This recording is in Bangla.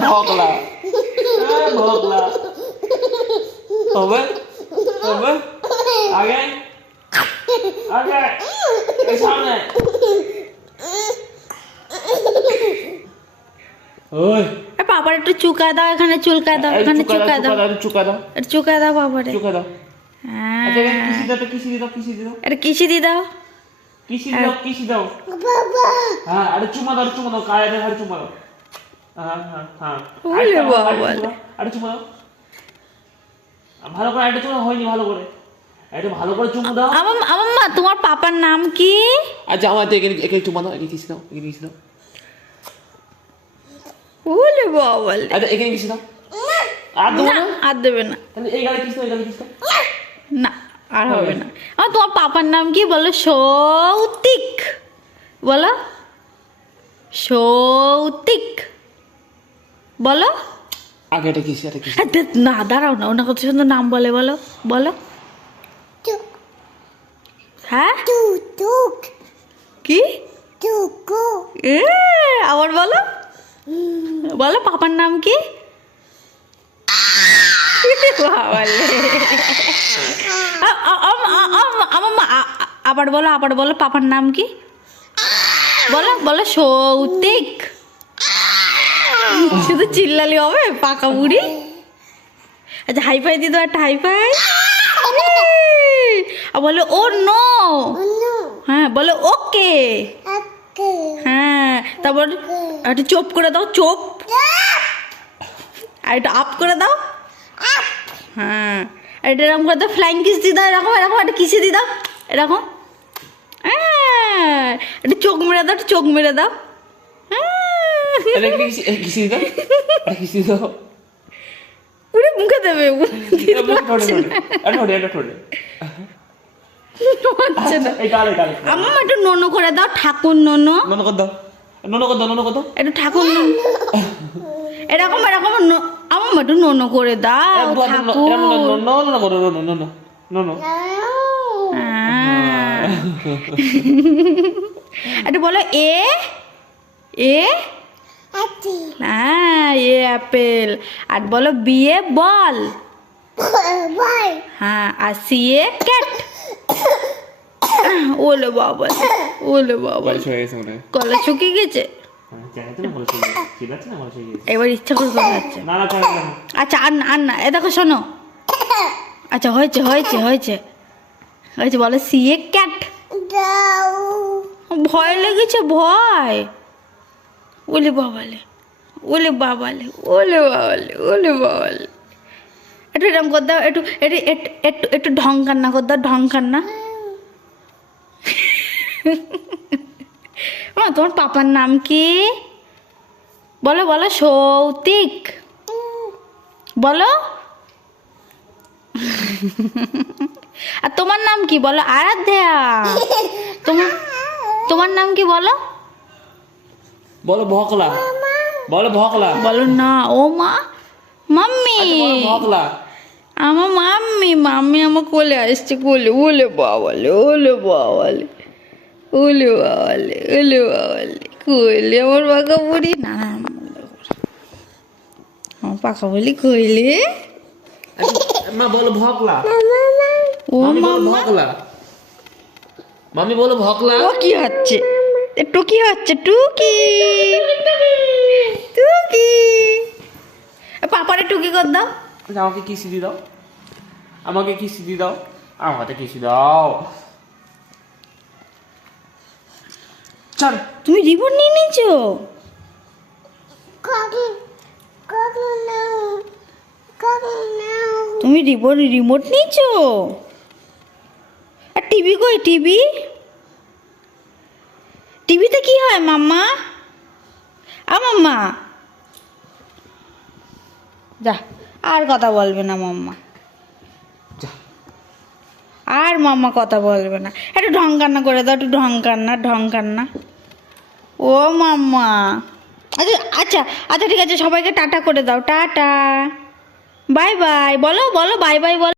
ভগলা। এ ভগলা। হবে? হবে? আগে? আগে। এই সামনে। ওই। বাবার একটু চুকায় দাও এখানে চুলকায় দাও এখানে চুকা দাও চুকা দাও একটু চুকায় দাও বাবারে। চুকা দাও। হ্যাঁ। আচ্ছা এখানে কিসি কিসি দাও কিসি দাও। এটা কিসি দি দাও। কিসি দাও কিসি দাও। হ্যাঁ আরে চুমা দাও চুমা দাও কায়া আরে চুমা দাও। আরে চুমা দাও। ভালো করে আরেকটা চুমা হয়নি ভালো করে। এটা ভালো করে চুমু দাও। আমার আমার মা তোমার পাপার নাম কি? আচ্ছা আমার তো এখানে এখানে চুমা দাও এখানে কিসি দাও এখানে কিসি দাও। ওলে বাবা আচ্ছা এখানে কিসি দাও। আর দেবো না না? আর দেবে না। তাহলে এই গালে কিসি দাও এই গালে কিসি দাও। না আর হবে না। আমার তোমার পাপার নাম কি বলো? সৌতিক। বলো। সৌতিক। বলো। আগে এটা কিসি এটা কিসি? হ্যাঁ, না দাঁড়াও না ওনা কত সুন্দর নাম বলে বলো বলো। হ্যাঁ? কি? এ আবার বলো। বলো পাপার নাম কি? আবার বলো আবার বলো পাপার নাম কি? বলো বলো সৌতিক। শুধু চিল্লালি হবে, পাকা বুড়ি? আচ্ছা হাই ফাই দিয়ে দাও একটা হাই ফাই আর বলো, ও নো হ্যাঁ বলো, ওকে। হ্যাঁ তারপর একটু চোপ করে দাও, চোপ। আর একটু আপ করে দাও। হ্যাঁ আর এটা এরকম করে দাও ফ্লাইং কিস দিয়ে দাও, এরকম এরকম, একটা কিসে দিয়ে দাও, এরকম। হ্যাঁ একটু চোখ মেরে দাও, একটু চোখ মেরে দাও। হ্যাঁ। এটা এই কিসি দাও এটা কিসি দাও উড়ে মুখে দেবে এটা এটা এটা আমার একটু নোনো করে দাও ঠাকুর নোনো নন কর দাও নন কর দাও নন কর দাও একটু ঠাকুর এরকম এরকম ন- আমার একটু নোনো করে দাও ঠাকুর নন নন করো নন নন নন। একটু বলো এ এ হ্যাঁ এ অ্যাপেল আর বলো বিয়ে বল। হ্যাঁ আর সি এ ক্যাট। ওলে বাবা ওলে বাবা। হয়ে গেছে গলা শুকিয়ে গেছে? না বলেছে এবার ইচ্ছা করে আচ্ছা আর না আর না এ দেখো শোনো। আচ্ছা হয়েছে হয়েছে হয়েছে। হয়েছে বলো সি এ ক্যাট ভয় লেগেছে ভয়। ওলে বাবালে ওলে বাবালে ওলে বাবালে ওলে বাবালে। একটু এরকম কর দাও একটু একটু একটু একটু ঢং কান্না কর দাও, ঢং কান্না। মা, তোমার পাপার নাম কি? বলো বলো, সৌতিক। বলো। আর তোমার নাম কি? বলো, আরাধ্যা। তোমার তোমার নাম কি বলো? বলো ভকলা। বলো ভকলা। বলো না ও মা মাম্মি। ভকলা। আমার মাম্মি মাম্মি আমার কোলে আসছে কোলে ওলে বাবালে ওলে বাবালে ওলে বাবালে ওলে বাবালে কোলে আমার পাকা বুড়ি। না আমার পাকা বলি কইলে মা বলো ভকলা। ও মাম্মা। ভকলা। মামি বলো ভকলা। ও কি হচ্ছে টুকি হচ্ছে টুকি। টুকি। পাপারে টুকি কর দাও। আচ্ছা, আমাকে কিসি দি দাও। আমাকে কিসি দি দাও। আমাকে কিসি দাও। চল। তুমি রিবন নিয়ে নিয়েছো? তুমি রিবন রিমোট নিয়েছো? আর টিভি কই টিভি? কি হয় মাম্মা? মাম্মা। যা আর কথা বলবে না মাম্মা। আর মাম্মা কথা বলবে না। একটু ঢং কান্না করে দাও একটু ঢং কান্না ঢং কান্না। ও মাম্মা। আচ্ছা আচ্ছা আচ্ছা ঠিক আছে সবাইকে টাটা করে দাও। টাটা। বাই বাই বলো বলো বাই বাই বলো।